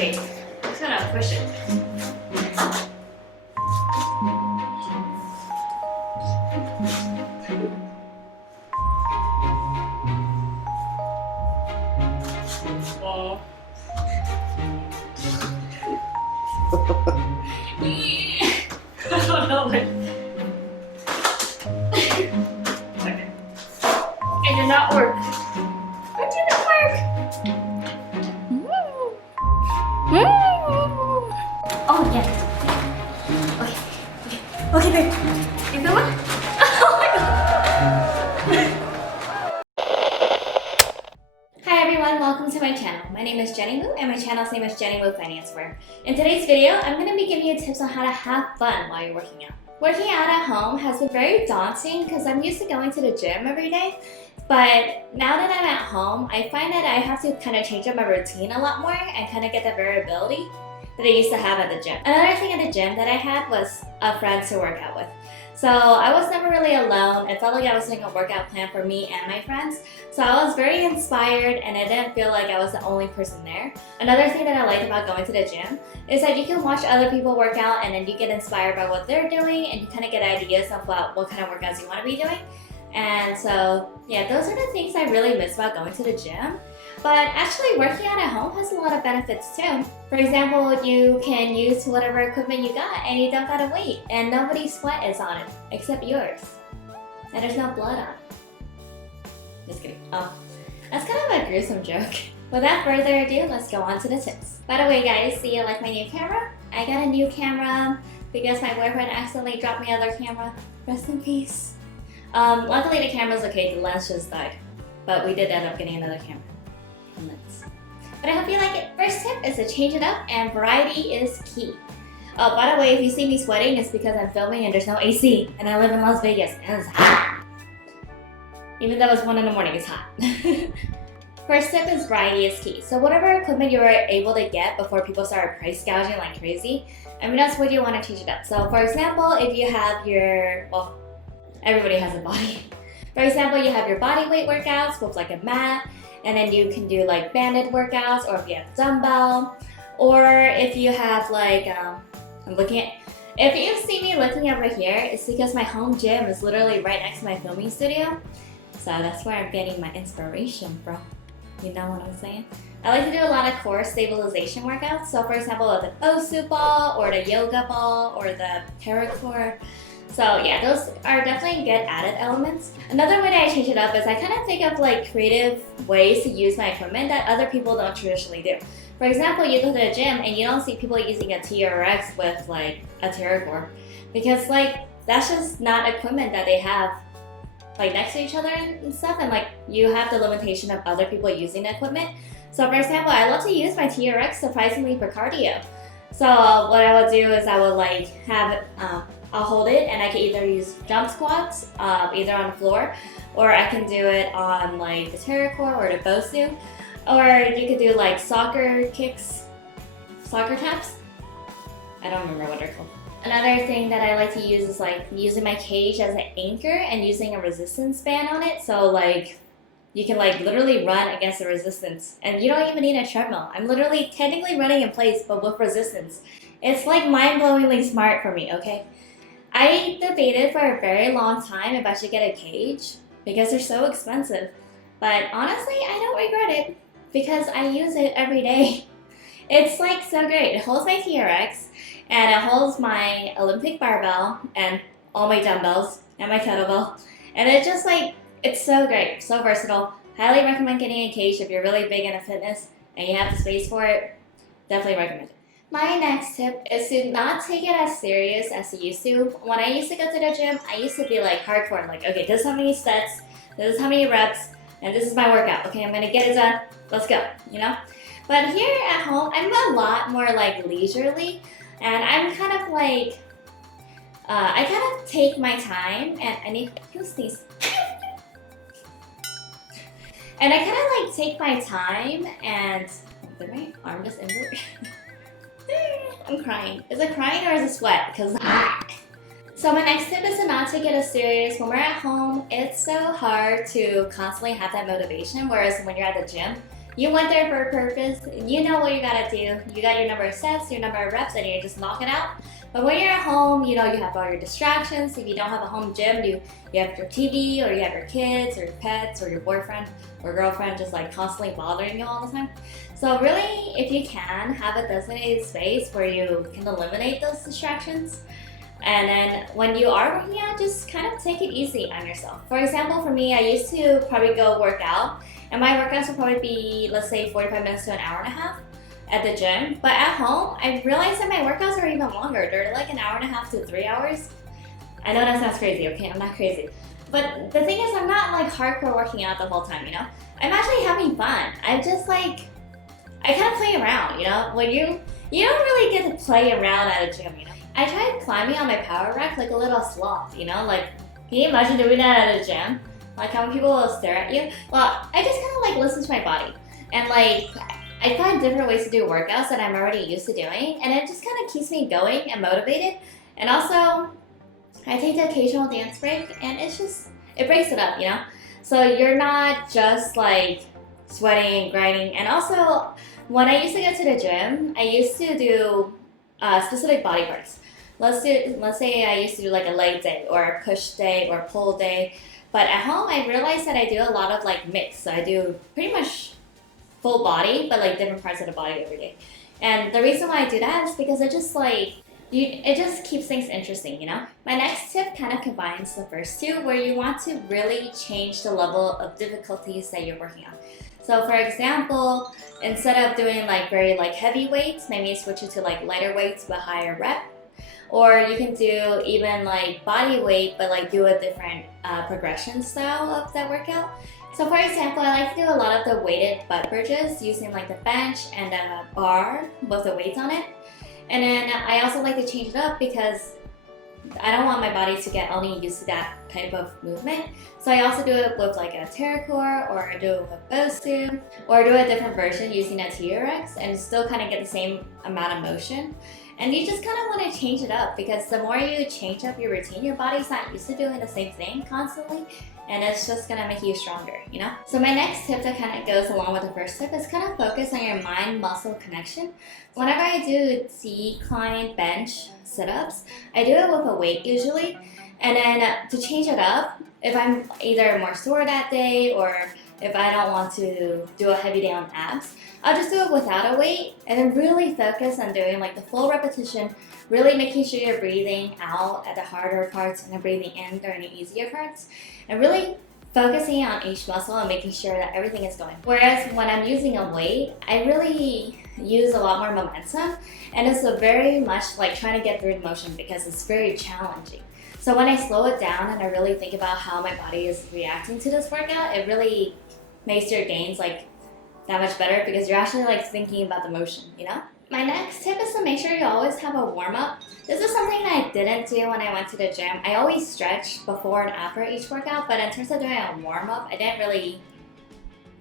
shake. Just gotta push it. Oh. I don't know what. Okay. It did not work. It didn't work. Oh yeah. Okay. Okay, babe. You feel it? Oh my god. Hi everyone, welcome to my channel. My name is Jenny Wu and my channel's name is Jenny Wu Financewear. In today's video, I'm going to be giving you tips on how to have fun while you're working out. Working out at home has been very daunting because I'm used to going to the gym every day. But now that I'm at home, I find that I have to kind of change up my routine a lot more and kind of get the variability that I used to have at the gym. Another thing at the gym that I had was a friend to work out with. So I was never really alone. It felt like I was doing a workout plan for me and my friends. So I was very inspired and I didn't feel like I was the only person there. Another thing that I liked about going to the gym is that you can watch other people work out and then you get inspired by what they're doing and you kind of get ideas about what kind of workouts you want to be doing. And so, yeah, those are the things I really miss about going to the gym. But actually working out at home has a lot of benefits too. For example, you can use whatever equipment you got and you don't gotta wait. And nobody's sweat is on it, except yours. And there's no blood on it. Just kidding. Oh, that's kind of a gruesome joke. Without further ado, let's go on to the tips. By the way guys, see you like my new camera? I got a new camera because my boyfriend accidentally dropped my other camera. Rest in peace. Luckily the camera's okay, the lens just died. But we did end up getting another camera. But I hope you like it. First tip is to change it up and variety is key. Oh, by the way, if you see me sweating, it's because I'm filming and there's no AC and I live in Las Vegas and it's hot. Even though it's 1 in the morning, it's hot. First tip is variety is key. So whatever equipment you were able to get before people started price gouging like crazy, that's what you want to change it up. So for example, if you have your, well, everybody has a body. For example, you have your body weight workouts with like a mat, and then you can do like banded workouts, or if you have dumbbell, or if you have like, if you see me looking over here, it's because my home gym is literally right next to my filming studio. So that's where I'm getting my inspiration from. You know what I'm saying? I like to do a lot of core stabilization workouts. So for example, the Bosu ball, or the yoga ball, or the paracore. So yeah, those are definitely good added elements. Another way that I change it up is I kind of think of like creative ways to use my equipment that other people don't traditionally do. For example, you go to the gym and you don't see people using a TRX with like a TerraCore because like that's just not equipment that they have like next to each other and stuff, and like you have the limitation of other people using the equipment. So for example, I love to use my TRX surprisingly for cardio. So what I would do is I would like have it, I'll hold it and I can either use jump squats, either on the floor, or I can do it on like the TerraCore or the Bosu, or you could do like soccer kicks, soccer taps. I don't remember what they're called. Another thing that I like to use is like using my cage as an anchor and using a resistance band on it. So like you can like literally run against the resistance and you don't even need a treadmill. I'm literally technically running in place but with resistance. It's like mind-blowingly smart for me, okay? I debated for a very long time if I should get a cage because they're so expensive. But honestly, I don't regret it because I use it every day. It's like so great. It holds my TRX and it holds my Olympic barbell and all my dumbbells and my kettlebell. And it's just like, it's so great, so versatile. Highly recommend getting a cage if you're really big into fitness and you have the space for it. Definitely recommend it. My next tip is to not take it as serious as you used to. When I used to go to the gym, I used to be like hardcore. Like, okay, this is how many sets, this is how many reps, and this is my workout. Okay, I'm gonna get it done, let's go, you know? But here at home, I'm a lot more like leisurely, and I'm kind of like, I kind of take my time, and I need to sneeze. And I kind of like take my time, and did my arm just invert? I'm crying. Is it crying or is it sweat? Because So my next tip is to not take it as serious. When we're at home, it's so hard to constantly have that motivation, whereas when you're at the gym, You went there for a purpose, you know what you gotta do. You got your number of sets, your number of reps, and you just knock it out. But when you're at home, you know, you have all your distractions. If you don't have a home gym, you have your TV, or you have your kids, or your pets, or your boyfriend or girlfriend just like constantly bothering you all the time. So really, if you can, have a designated space where you can eliminate those distractions. And then when you are working out, just kind of take it easy on yourself. For example, for me, I used to probably go work out, and my workouts would probably be, let's say, 45 minutes to an hour and a half at the gym. But at home, I realized that my workouts are even longer. They're like an hour and a half to 3 hours. I know that sounds crazy, okay? I'm not crazy. But the thing is, I'm not like hardcore working out the whole time, you know? I'm actually having fun. I'm just like, I kind of play around, you know? When you don't really get to play around at a gym, you know? I tried climbing on my power rack like a little sloth, you know? Like, can you imagine doing that at a gym? Like how people will stare at you? Well, I just kind of like listen to my body. And like, I find different ways to do workouts that I'm already used to doing. And it just kind of keeps me going and motivated. And also, I take the occasional dance break, and it breaks it up, you know? So you're not just like sweating and grinding. And also, when I used to go to the gym, I used to do specific body parts. Let's say I used to do like a leg day or a push day or a pull day. But at home, I realized that I do a lot of like mix. So I do pretty much full body, but like different parts of the body every day. And the reason why I do that is because it just keeps things interesting, you know? My next tip kind of combines the first two, where you want to really change the level of difficulties that you're working on. So for example, instead of doing like very like heavy weights, maybe switch it to like lighter weights but higher rep. Or you can do even like body weight, but like do a different progression style of that workout. So for example, I like to do a lot of the weighted butt bridges using like the bench and a bar with the weights on it. And then I also like to change it up because I don't want my body to get only used to that type of movement. So I also do it with like a TerraCore, or I do it with Bosu, or do a different version using a TRX and still kind of get the same amount of motion. And you just kind of want to change it up, because the more you change up your routine, your body's not used to doing the same thing constantly, and it's just going to make you stronger, you know? So my next tip that kind of goes along with the first tip is kind of focus on your mind-muscle connection. Whenever I do decline bench sit-ups, I do it with a weight usually, and then to change it up, if I'm either more sore that day or if I don't want to do a heavy day on abs, I'll just do it without a weight and then really focus on doing like the full repetition, really making sure you're breathing out at the harder parts and then breathing in during the easier parts, and really focusing on each muscle and making sure that everything is going. Whereas when I'm using a weight, I really use a lot more momentum, and it's a very much like trying to get through the motion because it's very challenging. So when I slow it down and I really think about how my body is reacting to this workout, it really makes your gains like that much better, because you're actually like thinking about the motion, you know? My next tip is to make sure you always have a warm-up. This is something that I didn't do when I went to the gym. I always stretch before and after each workout, but in terms of doing a warm-up, I didn't really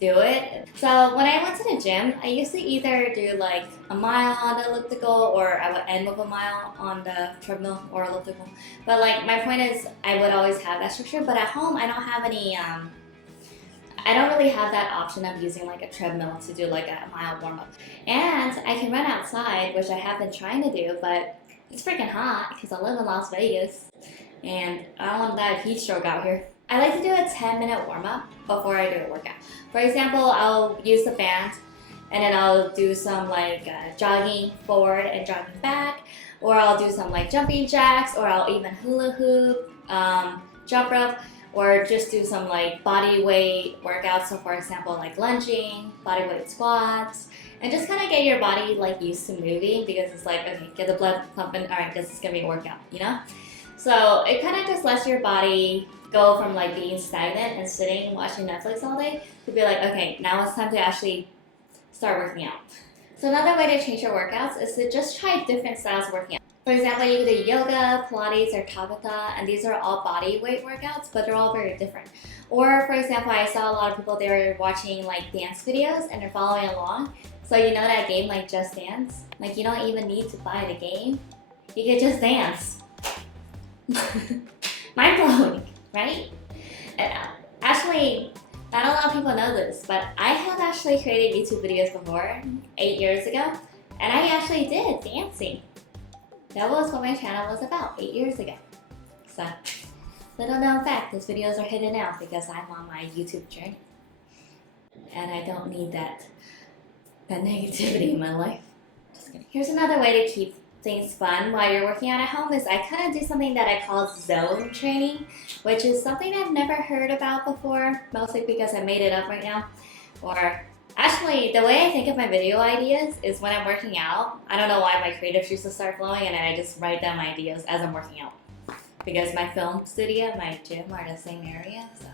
do it. So when I went to the gym, I used to either do like a mile on the elliptical, or I would end with a mile on the treadmill or elliptical. But like my point is, I would always have that structure, but at home I don't have any I don't really have that option of using like a treadmill to do like a mile warm-up. And I can run outside, which I have been trying to do, but it's freaking hot because I live in Las Vegas and I don't want to die of heat stroke out here. I like to do a 10-minute warm-up before I do a workout. For example, I'll use the band and then I'll do some like jogging forward and jogging back, or I'll do some like jumping jacks, or I'll even hula hoop, jump rope, or just do some like body weight workouts. So for example, like lunging, body weight squats, and just kind of get your body like used to moving, because it's like, okay, get the blood pumping, all right, this is gonna be a workout, you know? So it kind of just lets your body go from like being stagnant and sitting watching Netflix all day to be like, okay, now it's time to actually start working out. So another way to change your workouts is to just try different styles of working out. For example, you can do yoga, Pilates, or Tabata, and these are all body weight workouts, but they're all very different. Or for example, I saw a lot of people, they were watching like dance videos and they're following along. So you know that game like Just Dance? Like you don't even need to buy the game. You can just dance. Mind blowing, right? And actually, Not a lot of people know this, but I have actually created YouTube videos before, 8 years ago, and I actually did dancing. That was what my channel was about 8 years ago. So, little known fact, those videos are hidden now because I'm on my YouTube journey. And I don't need that negativity in my life. Just kidding. Here's another way to keep things fun while you're working out at home is I kind of do something that I call zone training, which is something I've never heard about before, mostly because I made it up right now. Or actually, the way I think of my video ideas is when I'm working out. I don't know why my creative juices start flowing and I just write down my ideas as I'm working out. Because my film studio and my gym are in the same area, so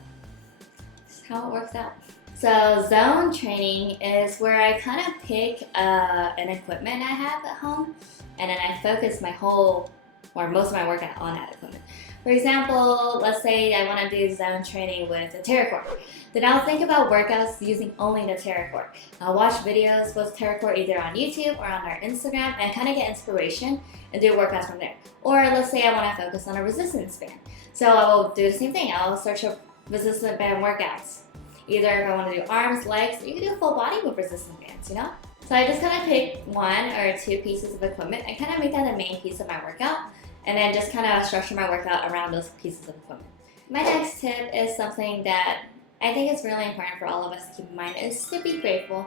that's how it works out. So zone training is where I kind of pick an equipment I have at home and then I focus my whole or most of my workout on that equipment. For example, let's say I want to do zone training with a TerraCore. Then I'll think about workouts using only the TerraCore. I'll watch videos with TerraCore either on YouTube or on our Instagram and kind of get inspiration and do workouts from there. Or let's say I want to focus on a resistance band. So I will do the same thing. I'll search up resistance band workouts. Either if I want to do arms, legs, you can do full body with resistance bands, you know? So I just kind of pick one or two pieces of equipment and kind of make that the main piece of my workout and then just kind of structure my workout around those pieces of equipment. My next tip is something that I think is really important for all of us to keep in mind is to be grateful.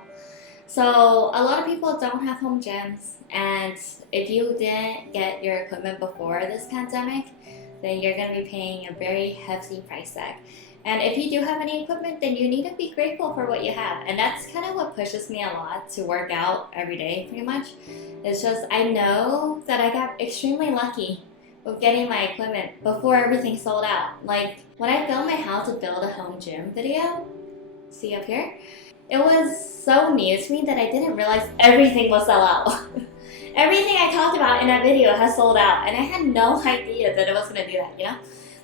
So a lot of people don't have home gyms, and if you didn't get your equipment before this pandemic, then you're going to be paying a very hefty price tag. And if you do have any equipment, then you need to be grateful for what you have. And that's kind of what pushes me a lot to work out every day, pretty much. It's just I know that I got extremely lucky with getting my equipment before everything sold out. Like when I filmed my how to build a home gym video, see up here, it was so new to me that I didn't realize everything will sell out. Everything I talked about in that video has sold out, and I had no idea that it was going to do that, you know?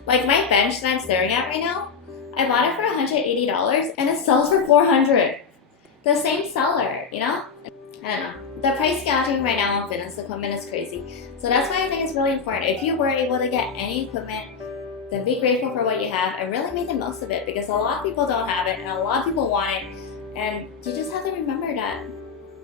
Like my bench that I'm staring at right now, I bought it for $180 and it sells for $400. The same seller, you know? I don't know. The price gouging right now on fitness equipment is crazy. So that's why I think it's really important. If you were able to get any equipment, then be grateful for what you have and really make the most of it because a lot of people don't have it and a lot of people want it. And you just have to remember that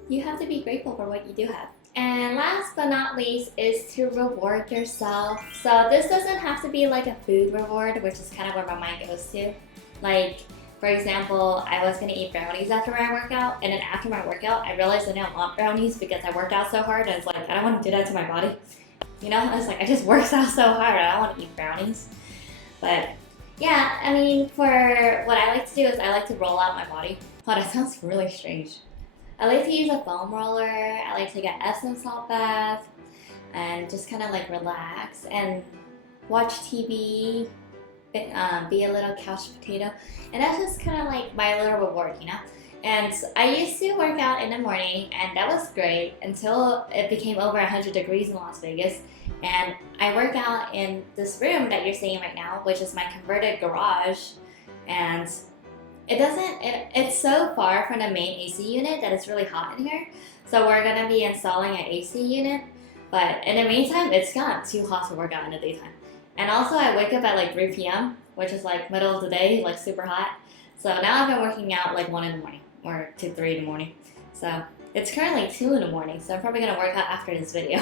you have to be grateful for what you do have. And last but not least is to reward yourself. So this doesn't have to be like a food reward, which is kind of where my mind goes to. Like, for example, I was going to eat brownies after my workout, and then after my workout, I realized I don't want brownies because I worked out so hard, and it's like, I don't want to do that to my body. You know, it's like, I just worked out so hard, I don't want to eat brownies. But yeah, I mean, for what I like to do is I like to roll out my body. Oh, that sounds really strange. I like to use a foam roller, I like to get Epsom salt bath, and just kind of like relax and watch TV, be a little couch potato, and that's just kind of like my little reward, you know? And I used to work out in the morning, and that was great until it became over 100 degrees in Las Vegas, and I work out in this room that you're seeing right now, which is my converted garage, and it's so far from the main AC unit that it's really hot in here. So we're gonna be installing an AC unit. But in the meantime, it's gotten too hot to work out in the daytime. And also I wake up at like 3 p.m., which is like middle of the day, like super hot. So now I've been working out like 1 in the morning or 2, 3 in the morning. So it's currently 2 in the morning. So I'm probably gonna work out after this video.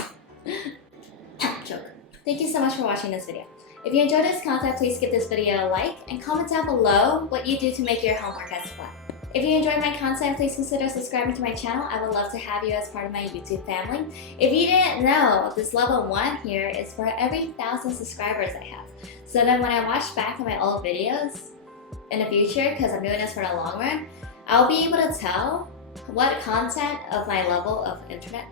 Joke. Thank you so much for watching this video. If you enjoyed this content, please give this video a like and comment down below what you do to make your home workouts fun. If you enjoyed my content, please consider subscribing to my channel. I would love to have you as part of my YouTube family. If you didn't know, this level 1 here is for every 1,000 subscribers I have. So then when I watch back on my old videos in the future, because I'm doing this for the long run, I'll be able to tell what content of my level of internet.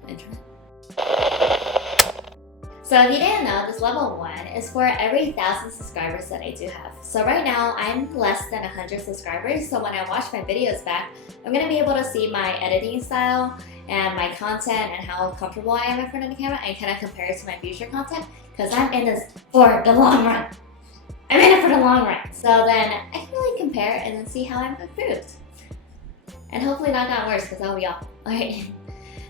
So if you didn't know, this level 1 is for every 1,000 subscribers that I do have. So right now, I'm less than 100 subscribers, so when I watch my videos back, I'm going to be able to see my editing style and my content and how comfortable I am in front of the camera and kind of compare it to my future content because I'm in this for the long run. I'm in it for the long run. So then I can really compare and then see how I'm improved. And hopefully not gotten worse because that'll be awful. Alright.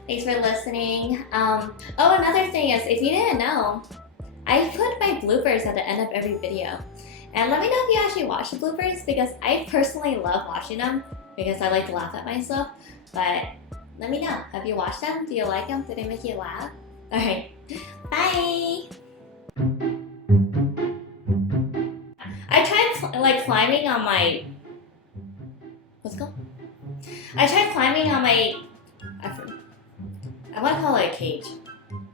Thanks for listening. Oh, another thing is, if you didn't know, I put my bloopers at the end of every video. And let me know if you actually watch the bloopers because I personally love watching them because I like to laugh at myself. But let me know. Have you watched them? Do you like them? Did they make you laugh? Alright, bye! I tried like climbing on my... What's it called? I tried climbing on my... I want to call it a cage.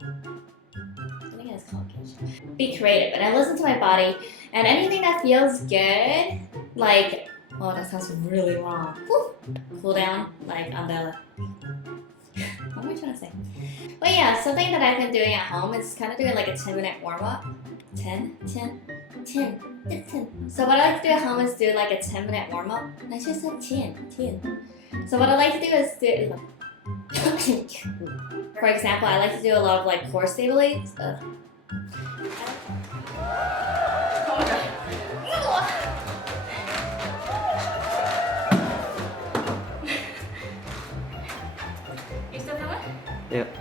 I think it's called a cage. Be creative, and I listen to my body, and anything that feels good, like... Oh, that sounds really wrong. Woo. Cool down, like on the... What am I trying to say? But yeah, something that I've been doing at home is kind of doing like a 10-minute warm-up. 10. So what I like to do at home is do like a 10-minute warm-up. I just said 10. So what I like to do is do... For example, I like to do a lot of like core stability stuff. You still filming? Yep.